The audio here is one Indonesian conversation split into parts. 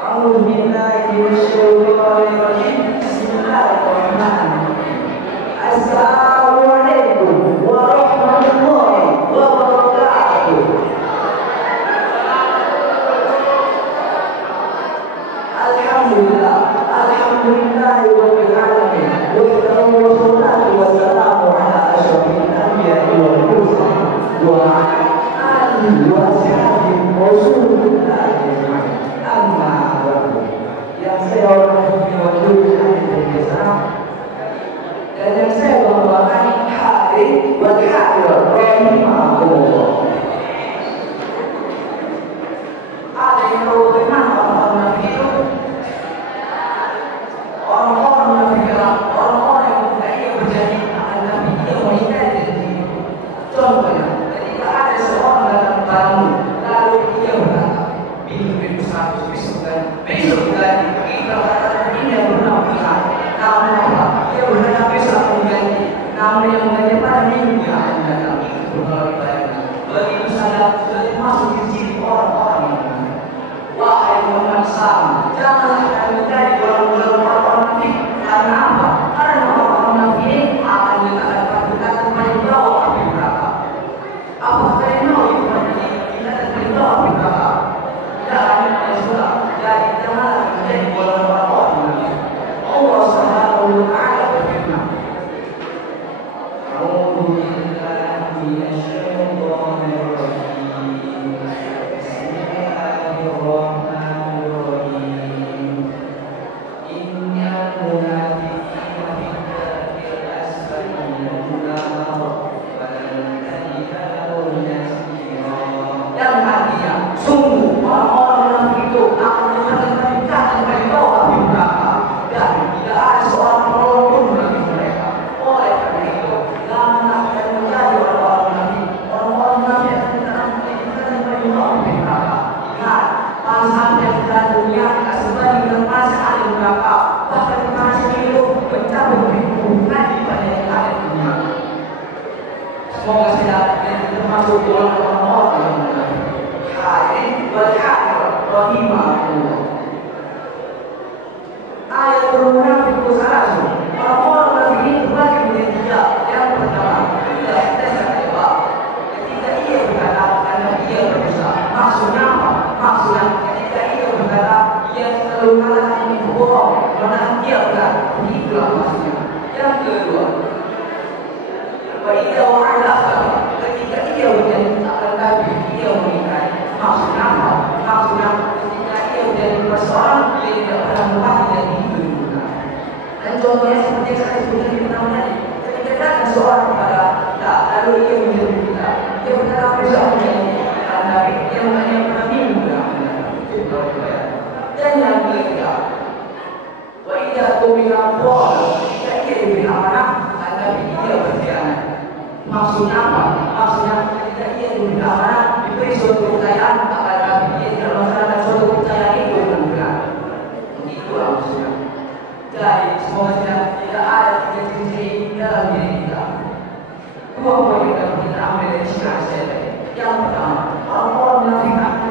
أعوذ بالله من الشيطان الرجيم بسم الله الرحمن الرحيم السلام عليكم ورحمة الله وبركاته الحمد لله رب العالمين والصلاة والسلام على أشرف الأنبياء والمرسلين وعلى آله وأصحابه رسول الله أجمعين أما بعد yang saya hormati wakil Indonesia dan yang saya banggakan hadir wal hadir rahimahullah. Ada yang perlu kenal orang Nabi itu, orang-orang Nabi orang-orang yang tidak berjanji akan Nabi itu menghindari janji. Contohnya, ketika ada seorang datang tamu lalu dia berkata, bin 100 besok dan kita katakan ini yang bernafikan. Namun apa? Dia berkata besok mengganti. Namun yang mengganti pada minggu yang akan datang itu berbaliknya. Begitu saja sudah masuk di sini orang-orang yang benar. Wahai Muhammad SAW, janganlah kalian menjadi golongan orang-orang Nabi. Karena apa? Karena orang-orang Nabi ini akan diletakkan pada tempat bawah api neraka. Apakah kalian tahu itu nanti kita akan bawah api neraka? Tidak ada sudah. Jadi janganlah menjadi golongan orang-orang Nabi. Allah Subhanahu wa Ta'ala berfirman, "A'udzu billahi minasyaitonir rajim. Bismillahirrahmanirrahim. Innal munafiqina fi ad-darkil asfali minan nar wa lan tajida lahum nasira." Yang artinya, sungguh orang-orang munafik itu akan diletakkan di bawah api neraka dan tidak ada seorang penolong pun bagi mereka. Oleh karena itu, janganlah kalian menjadi orang-orang munafik. Orang-orang munafik akan diletakkan di bawah api neraka. Ingat, pasangan yang kita dunia tidak sebanding dengan pasangan di neraka. Bahkan di pasangan itu mencapai lebih hubungan daripada yang ada di dunia. Semoga saya termasuk golongan orang-orang yang munafik. Hadirin wal hadir rahimahullah. Ayat munafik itu salah. Orang-orang munafik ini terbagi menjadi tiga. Yang pertama, tidak setia kepada. Ketika ia berkata karena ia berdosa. Maksudnya apa? Maksudnya ketika ia berkata ia selalu mengatakan ini bohong. Karena dia benar. Itulah maksudnya. Yang kedua, ketika wa'ala ketika ia berjanji akan Nabi ia mengingkari. Maksudnya apa? Maksudnya ketika ia menjadi persoalan dia tidak pernah mengatakan dan itu benar. Dan contohnya seperti yang saya sebutkan di pertama tadi, ketika datang seorang kepada kita lalu ia menjadi kita, dia berkata besok menjadi karena dia mengenai Nabi benar. Dan yang ketiga, wa idza tumina qala ketika ia diberi amanah Nabi ia berkhianat. Maksudnya apa? Maksudnya ketika ia diberi amanah diberi suatu kepercayaan akan Nabi ia tidak melaksanakan suatu kepercayaan itu dengan benar. Begitulah maksudnya. Jadi semoga tidak ada tiga ciri dalam diri kita. Dua poin yang dapat kita ambil dari syiar saya tadi. Yang pertama, orang-orang munafik akan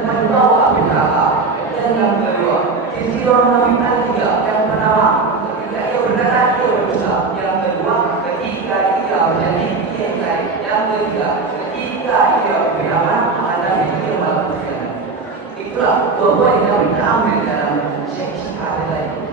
tempat di bawah api neraka. Dan yang kedua, ciri orang munafik tiga. Yang pertama, ketika ia berkata ia berdosa. Yang kedua, ketika ia berjanji ia ingkari. Yang ketiga, ketika ia beramal akan Nabi ia melakukan. Itulah dua poin yang kita ambil dalam syiar tadi.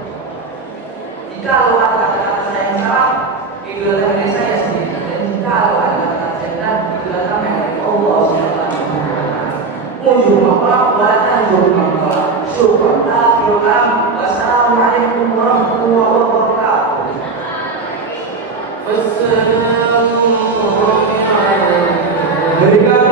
Jika ada kata-kata saya yang salah, itu datang dari saya sendiri. Dan jika ada kata-kata saya benar, itu datang dari Allah Subhanahu wa Ta'ala. Ujung maqam wa tanjung maqam. Syukran akhirul am. Wassalamualaikum warahmatullahi wabarakatuh. Wassalamualaikum warahmatullahi wabarakatuh.